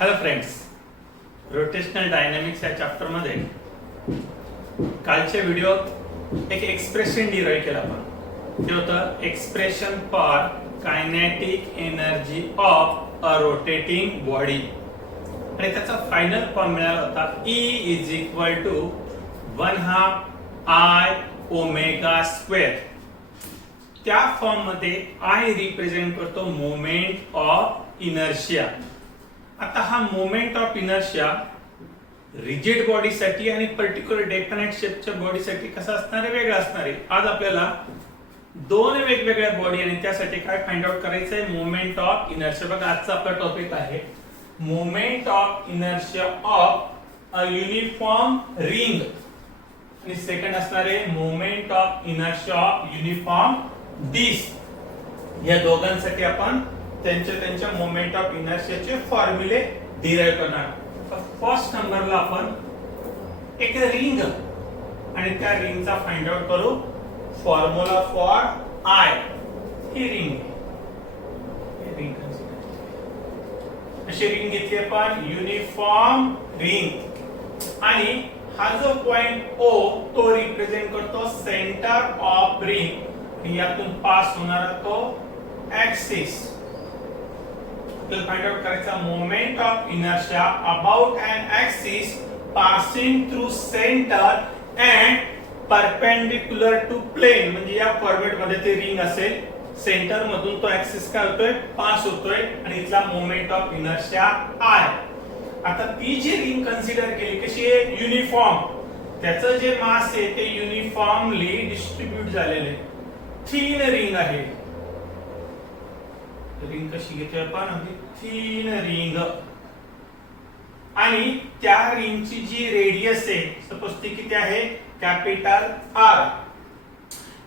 Hello friends, rotational dynamics या chapter मध्ये कालच्या व्हिडिओत एक एक्सप्रेशन डिराइव्ह केला आपण. ते होतं expression for kinetic energy of a rotating body आणि त्याचा फायनल फॉर्म मिळाला होता E is equal to 1/2 I omega square. त्या फॉर्म मध्ये I रिप्रेझेंट करतो मोमेंट ऑफ इनर्शिया. आता हा मोमेंट ऑफ इनर्शिया रिजिड बॉडीसाठी आणि पर्टिक्युलर डेफिनेट शेपच्या बॉडीसाठी कसा असणार आहे, वेगळा असणार आहे. आज आपल्याला दोन वेगवेगळ्या बॉडी आणि त्यासाठी काय फाइंड आउट करायचं आहे, मोमेंट ऑफ इनर्शिया. बघा आजचा आपला टॉपिक आहे moment of inertia of a uniform ring आणि सेकंड असणार आहे moment of inertia of uniform disc. या दोघांसाठी आपण त्यांच्या मोमेंट ऑफ इनर्शियाचे फॉर्म्युले डिराइव्ह करणार. फर्स्ट नंबरला आपण एक रिंग आणि त्या रिंगचा फाइंड आउट करू. फॉर्म्युला फॉर I ही रिंग अशी रिंग घेतली आपण, युनिफॉर्म रिंग. आणि हा जो पॉइंट O तो रिप्रेझेंट करतो सेंटर ऑफ रिंग. यातून पास होणारा तो ऍक्सिस. फाइंड आउट करायचा moment of inertia about an axis passing through centre and perpendicular to plane. म्हणजे या फॉर्मॅट मध्ये ते रिंग असेल, सेंटर मधून तो ऍक्सिस काय होतोय, पास होतोय आणि इथला मोमेंट ऑफ इनर्शिया I. आता ती जी रिंग कन्सिडर केली कशी आहे, युनिफॉर्म. त्याचं जे मास आहे ते युनिफॉर्मली डिस्ट्रीब्यूट झालेले थीन रिंग आहे. रिंग कशी घेतोय आपण, अगदी थीन रिंग. आणि त्या रिंगची जी रेडियस आहे सपोज ती किती आहे, कॅपिटल R.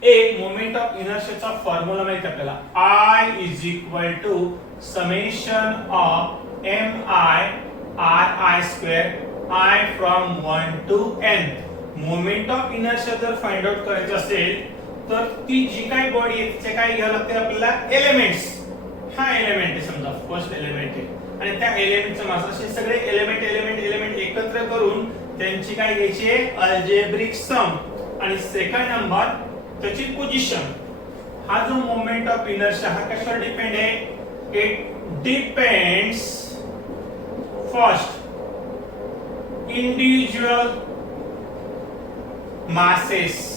एक मोमेंट ऑफ इनर्शियाचा फॉर्म्युला माहिती आपल्याला, I is equal to summation of mi ri square I from 1 to n. Moment of inertia जर फाइंड आउट करायचं असेल तर ती जी काही बॉडी आहे तिचे काय घ्यावं लागते आपल्याला, एलिमेंट्स. हा एलिमेंट आहे समजा, फर्स्ट एलिमेंट आहे आणि त्या एलिमेंटचं मास. असे सगळे एलिमेंट एकत्र करून त्यांची काय घ्यायची आहे, अल्जेब्रिक सम. आणि सेकंड नंबर त्याची पोझिशन. हा जो मोमेंट ऑफ इनर्शिया हा कशावर डिपेंड आहे, it depends first individual masses.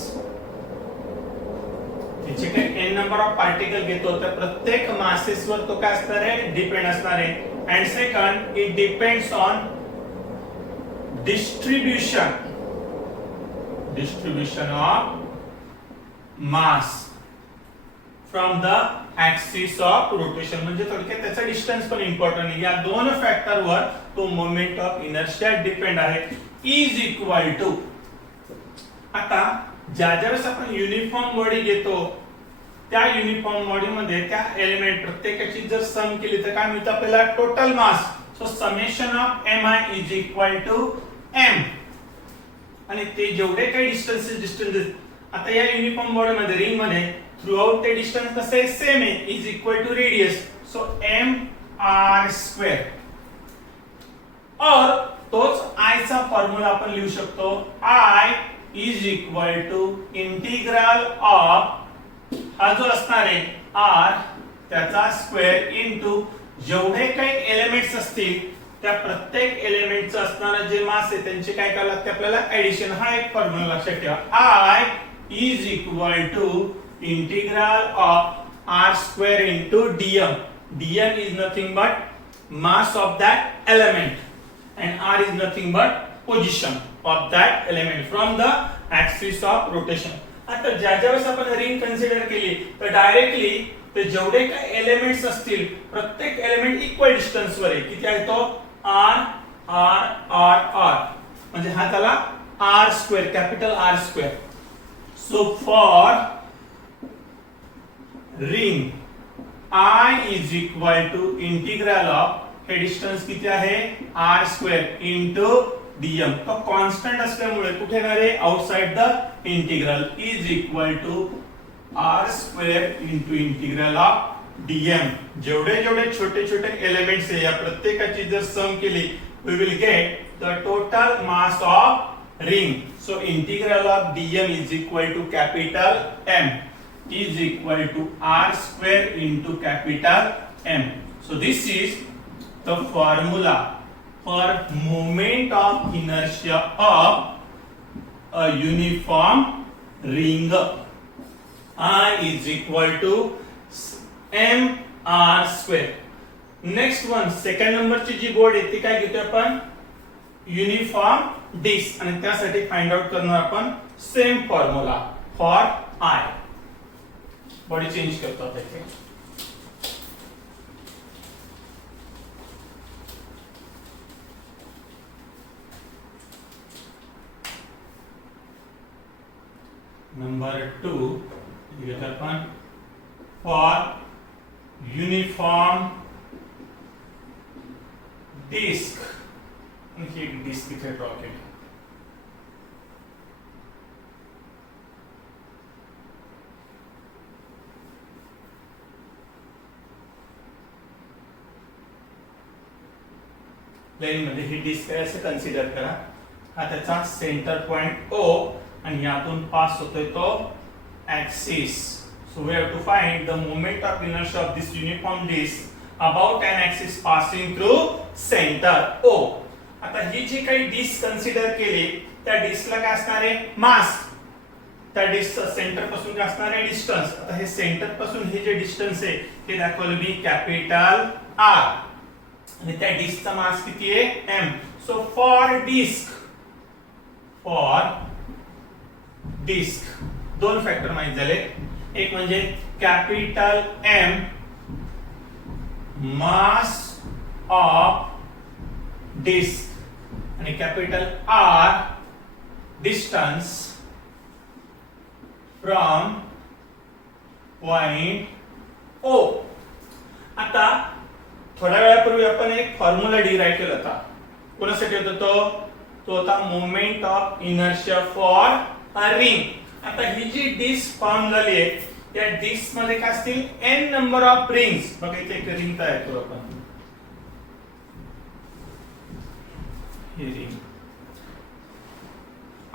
जे काही n नंबर ऑफ पार्टिकल घेतो तर प्रत्येक मासेस वर तो काय असणार आहे, डिपेंड असणार आहे. And second it depends on distribution of mass from the axis of rotation. म्हणजे थोडक्यात त्याचा डिस्टन्स पण इम्पॉर्टंट आहे. या दोन फॅक्टर वर तो मोमेंट ऑफ इनर्शिया डिपेंड आहे. इज इक्वल टू, आता ज्यावेळेस आपण युनिफॉर्म बॉडी घेतो त्या युनिफॉर्म बॉडी मध्ये त्या एलिमेंट प्रत्येकाची जर सम केली तर काय मिळतं आपल्याला, total mass. So summation of mi is equal to m. आणि ते जेवढे काही डिस्टन्सेस आता या युनिफॉर्म बॉडी मध्ये रिंग मध्ये थ्रू आउट ते डिस्टन्स कसं आहे, सेम आहे, is equal to radius. So mr square. और तोच I चा फॉर्म्युला आपण लिहू शकतो, I is equal to integral of हा जो असणार आहे R त्याचा स्क्वेअर इंटू जेवढे काही एलिमेंट्स असतील त्या प्रत्येक एलिमेंटचं असणारं जे मास आहे त्यांचे काय करावं लागते आपल्याला, ऍडिशन. हा एक फॉर्म्युला लक्षात ठेवा. I is equal to integral of R square into dm. dm is nothing but mass of that element and R is nothing but position of that element from the axis of rotation. आता ज्यावेळेस आपण ring consider केली तर directly ते जेवढे काही elements असतील प्रत्येक एलिमेंट इक्वल डिस्टन्स वर आहे. किती आहे तो, R R R R. म्हणजे हा त्याला R square, capital R square. So for ring I is equal to integral of, हे डिस्टन्स किती आहे, R स्क्वेअर इंटू dm. तो कॉन्स्टंट असल्यामुळे कुठे येणार आहे, outside the integral. Is equal to R square into integral of dm, जेवढे जेवढे छोटे छोटे एलिमेंट्स आहे या प्रत्येकाची जर सम केली we will get the total mass of ring. So integral of dm is equal to capital M is equal to r square into capital M. So this is the formula for moment of inertia of a uniform ring. I is equal to m r square. Next one second नंबरची जी board आहे ती काय घेतोय आपण uniform disk आणि त्यासाठी find out करणार आपण same formula for I. Body change करतो आता इथे. नंबर 2 घेतो आपण फॉर युनिफॉर्म डिस्क. ही एक डिस्क इथे ड्रॉ केली. प्लेन मध्ये ही डिस्क आहे असं कन्सिडर करा. हा त्याचा सेंटर पॉइंट O आणि यातून पास होतोय तो axis. So we have to find the moment of inertia of this uniform disc about an axis passing through center O. आता ही जी काही डिस्क कन्सिडर केली त्या डिस्कला काय असणार आहे मास. त्या डिस्कचा सेंटर पासून काय असणार आहे डिस्टन्स. आता हे सेंटर पासून हे जे डिस्टन्स आहे ते दाखवलं मी कॅपिटल R आणि त्या डिस्कचा मास किती आहे m. सो फॉर डिस्क दोन फॅक्टर माहित झाले. एक म्हणजे capital M mass of disk आणि capital R distance from point O. आता थोड्या वेळापूर्वी आपण एक फॉर्म्युला डिराइव्ह केला होता. कोणासाठी होता तो होता moment of inertia for a ring. आता ही जी डिस्क फॉर्म झाली आहे या डिस्क मध्ये काय असतील n नंबर ऑफ रिंग्स. बघा इथे एक रिंग तयार करू आपण. ही रिंग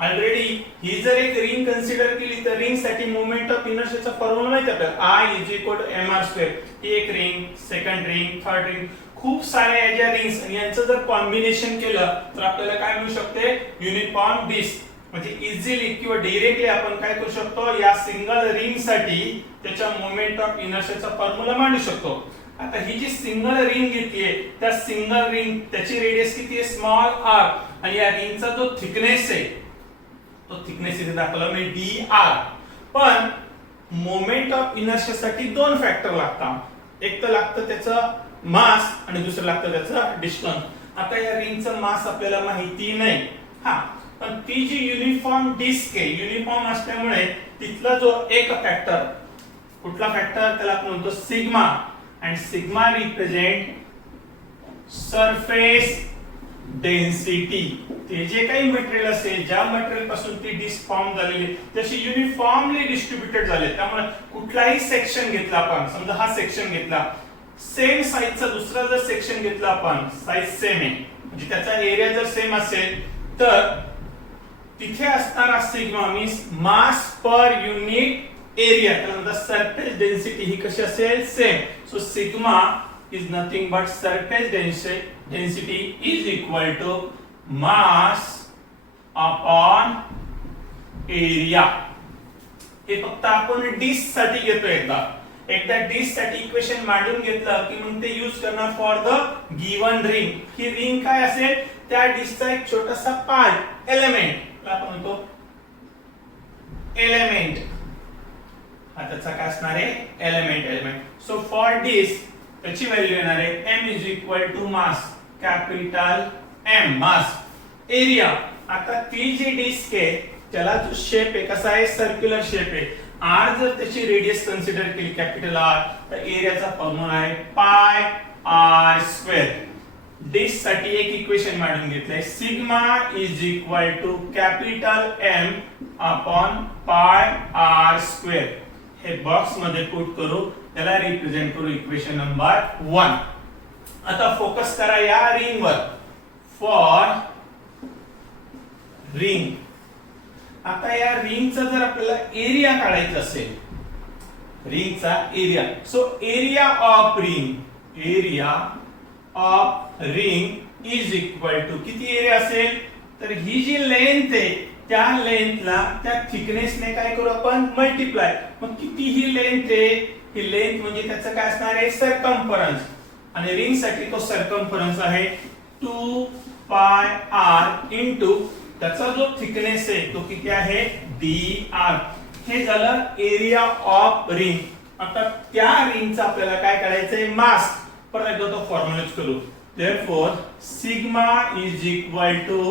ऑलरेडी ही जर एक रिंग कन्सिडर केली तर रिंग साठी मोमेंट ऑफ इनर्शियाचा फॉर्म्युला माहिती आपल्याला I is equal to mr square. ही एक ring, second ring, third ring, खूप साऱ्या या रिंग्स आणि यांचं जर कॉम्बिनेशन केलं तर आपल्याला काय मिळू शकते युनिफॉर्म डिस्क. म्हणजे इझिली किंवा डायरेक्टली आपण काय करू शकतो या सिंगल रिंग साठी त्याच्या मोमेंट ऑफ इनर्शियाचा फॉर्म्युला मांडू शकतो. आता ही जी सिंगल रिंग घेतलीये त्या सिंगल रिंग त्याची रेडियस किती आहे स्मॉल r आणि या रिंगचा जो थिकनेस आहे तो थिकनेस इथे दाखवला मी dr. पण मोमेंट ऑफ इनर्शिया साठी दोन फॅक्टर लागतात. एक तर लागतं त्याचं मास आणि दुसरं लागतं त्याचं डिस्टन्स. आता या रिंगचं मास आपल्याला माहिती नाही. हा पण ती जी युनिफॉर्म डिस्क आहे युनिफॉर्म असल्यामुळे तिथला जो एक फॅक्टर कुठला फॅक्टर त्याला आपण म्हणतो सिग्मा. आणि सिग्मा रिप्रेझेंट सरफेस डेन्सिटी. ते जे काही मटेरियल असेल ज्या मटेरियल पासून ती डिस्क फॉर्म झालेली तशी युनिफॉर्मली डिस्ट्रीब्युटेड झाले. त्यामुळे कुठलाही सेक्शन घेतला आपण समजा हा सेक्शन घेतला सेम साइजचा दुसरा जर सेक्शन घेतला आपण साइज सेम आहे म्हणजे त्याचा एरिया जर सेम असेल तर तिथे असणारा sigma means mass per unit area त्यानंतर सरफेस डेन्सिटी ही कशी असेल same. So sigma is nothing but surface density is equal to mass upon area. हे फक्त आपण डिस्क साठी घेतो. एकदा डिस्क साठी इक्वेशन मांडून घेतलं की मग ते यूज करणार for the given ring. He ring काय असेल त्या डिस्कचा एक छोटासा पार्ट एलिमेंट आपण म्हणतो एलिमेंट. हा त्याचा काय असणार आहे एलिमेंट. सो फॉर डिस्क त्याची व्हॅल्यू येणार आहे m is equal to mass capital M mass area. आता ती जी डिस्क आहे त्याला जो शेप आहे कसा आहे सर्क्युलर शेप आहे. r जर त्याची रेडियस कन्सिडर केली कॅपिटल R तर एरियाचा फॉर्म्युला आहे पाय r स्क्वेअर. डिस्क साठी एक इक्वेशन मांडून घेतलंय sigma is equal to capital M upon pi r square. हे बॉक्स मध्ये पुट करू त्याला रिप्रेझेंट करू इक्वेशन नंबर 1. आता फोकस करा या रिंग वर. फॉर रिंग, आता या रिंगचा जर आपल्याला एरिया काढायचा असेल, रिंगचा area, so area of ring is equal to किती एरिया असेल, तर ही जी लेंथ आहे त्या लेंथला त्या थिकनेसने काय करू आपण मल्टिप्लाय. मग किती ही लेंथ आहे, ही लेंथ म्हणजे त्याचं काय असणार आहे सर्कम्फरन्स, आणि रिंग साठी तो सर्कम्फरन्स आहे 2 पाय r इंटू त्याचा जो थिकनेस आहे तो किती आहे dr. हे झालं एरिया ऑफ रिंग. आता त्या रिंगचा आपल्याला काय करायचंय मास. परत एकदा तो फॉर्म्युला यूज करू. Therefore sigma is equal to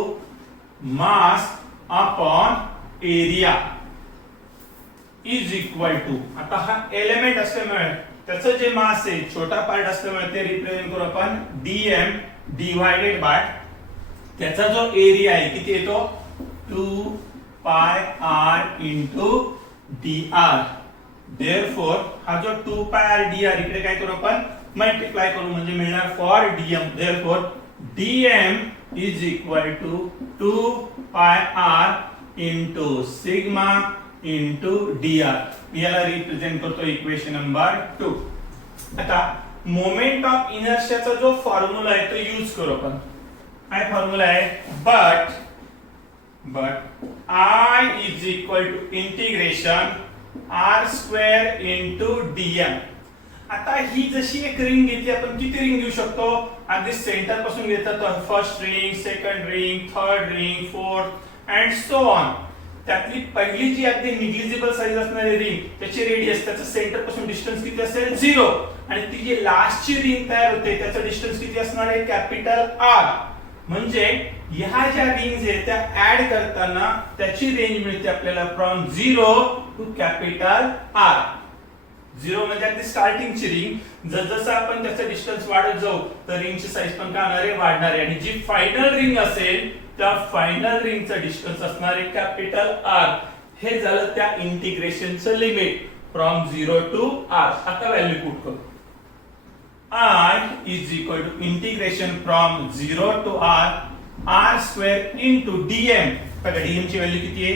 mass upon area is equal to, आता हा एलिमेंट असल्यामुळे त्याचं जे मास आहे छोटा पार्ट असल्यामुळे ते रिप्रेझेंट करू आपण dm डिवाइडेड बाय त्याचा जो एरिया आहे किती येतो 2 pi r into dr. Therefore हा जो 2 पाय r dr इकडे काय करू आपण मल्टिप्लाय करू म्हणजे मिळणार for dm. Therefore dm is equal to 2 pi r into sigma into dr. याला रिप्रेझेंट करतो इक्वेशन नंबर 2. आता मोमेंट ऑफ इनर्शियाचा जो फॉर्म्युला आहे तो यूज करू आपण. काय फॉर्म्युला आहे, but I is equal to integration r square into dm. आता ही जशी एक रिंग घेतली आपण, किती रिंग घेऊ शकतो, अगदी सेंटर पासून घेतलं तर first ring, second ring, third ring, fourth and so on. त्यातली पहिली जी अगदी निग्लिजिबल साईज असणारी रिंग त्याची रेडियस त्याचं सेंटर पासून डिस्टन्स किती असेल 0, आणि ती जी लास्टची रिंग तयार होते त्याचं डिस्टन्स किती असणार आहे कॅपिटल R. म्हणजे ह्या ज्या रिंग्स आहेत त्या ऍड करताना त्याची रेंज मिळते आपल्याला फ्रॉम 0 टू कॅपिटल R. 0 म्हणजे अगदी स्टार्टिंगची रिंग, जसं आपण त्याचं डिस्टन्स वाढत जाऊ तर रिंगची साईज पण काय होणार आहे वाढणार आहे, आणि जी फायनल रिंग असेल त्या फायनल रिंगचं डिस्टन्स असणार आहे कॅपिटल R. हे झालं त्या इंटिग्रेशनचं लिमिट फ्रॉम 0 टू R. आता व्हॅल्यू पुट करू. I is equal to integration from 0 to r square into dm. बघा dm ची व्हॅल्यू किती आहे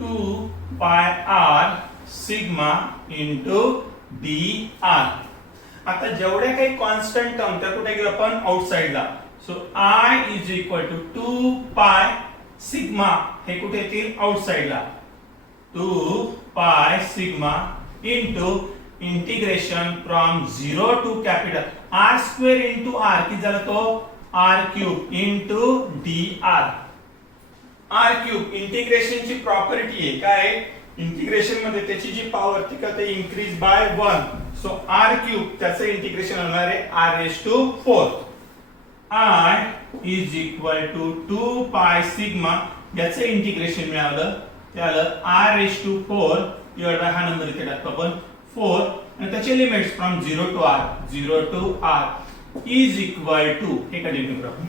2 pi r sigma into dr. आता जेवढ्या काही कॉन्स्टंट टर्म त्या कुठे गेलो आपण आउटसाइडला. So I is equal to 2 pi sigma हे कुठे येतील आउटसाइडला. 2 pi sigma into integration from 0 to capital r square into r किती झाला तो r cube into dr. r cube इंटिग्रेशनची प्रॉपर्टी आहे काय, इंटिग्रेशन मध्ये त्याची जी पॉवर ती का ते increase by 1. So r cube त्याचं इंटिग्रेशन होणार आहे r raise to 4. I is equal to 2 pi sigma याचं इंटिग्रेशन मिळालं त्याला r raise to 4 divide by हा नंबर इथे टाकतो आपण 4, आणि त्याचे limits from 0 to r is equal to हे कंटिन्यू करू आपण.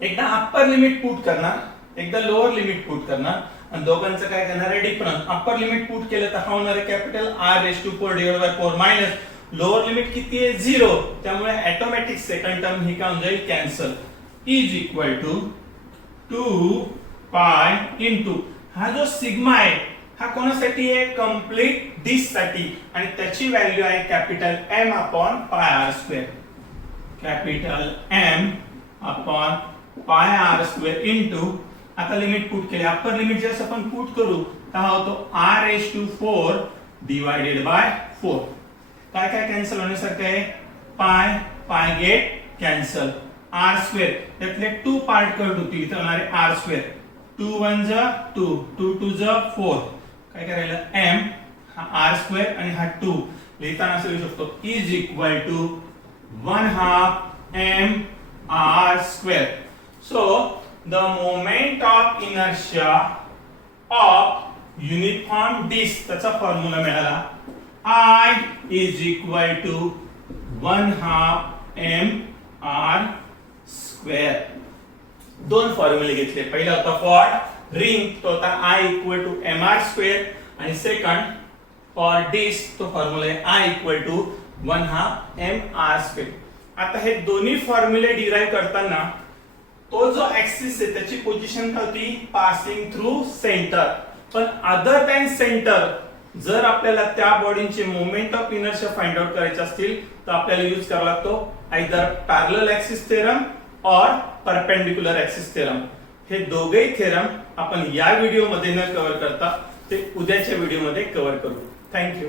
एकदा अप्पर लिमिट पुट करणार, एकदा लोअर लिमिट पुट करणार, आणि दोघांचं काय करणार आहे डिफरन्स. अप्पर लिमिट पुट केलं तर हा होणार आहे capital R raise to 4 divide by 4 minus lower limit किती आहे 0, त्यामुळे ऑटोमॅटिक सेकंड टर्म ही काय होऊन जाईल cancel. Is equal to 2 pi into हा जो सिग्मा आहे हा कोणासाठी आहे कंप्लीट डिस्क साठी, आणि त्याची व्हॅल्यू आहे capital M upon pi r square. Capital M upon pi r square into आता लिमिट पुट केली, अप्पर लिमिट जर आपण पुट करू तर हा होतो r raise to 4 divided by 4. काय काय कॅन्सल होण्यासारखं आहे, पाय पाय गेट कॅन्सल, r स्क्वेअर त्यातले 2 पार्ट कट होतील इथे होणार आहे r स्क्वेअर. 2 1 जा 2, 2 2 जा 4, काय करायला m हा r स्क्वेअर आणि हा 2 लिहिताना असं लिहू शकतो is equal to 1/2 m r square. So the moment of inertia of uniform disc त्याचा फॉर्म्युला मिळाला I is equal to 1/2 m r square. दोन फॉर्म्युले घेतले, पहिला होता फॉर रिंग तो होता I equal to mr square, आणि सेकंड और डिश तो फॉर्म्युला आहे I इक्वल टू 1/m². आता हे दोन्ही फॉर्म्युले डिराइव्ह करताना तो जो ऍक्सिस आहे त्याची पोझिशन काय होती, पासिंग थ्रू सेंटर. पण अदर दॅन सेंटर जर आपल्याला त्या बॉडीचे moment of inertia find out करायचे असतील तर आपल्याला यूज करावा लागतो आयदर पॅरलल ऍक्सिस थेरम और परपेंडिक्युलर ऍक्सिस थेरम. हे दोघेही थेरम आपण या व्हिडिओमध्ये न कव्हर करता ते उद्याच्या व्हिडिओमध्ये कव्हर करू. थँक्यू.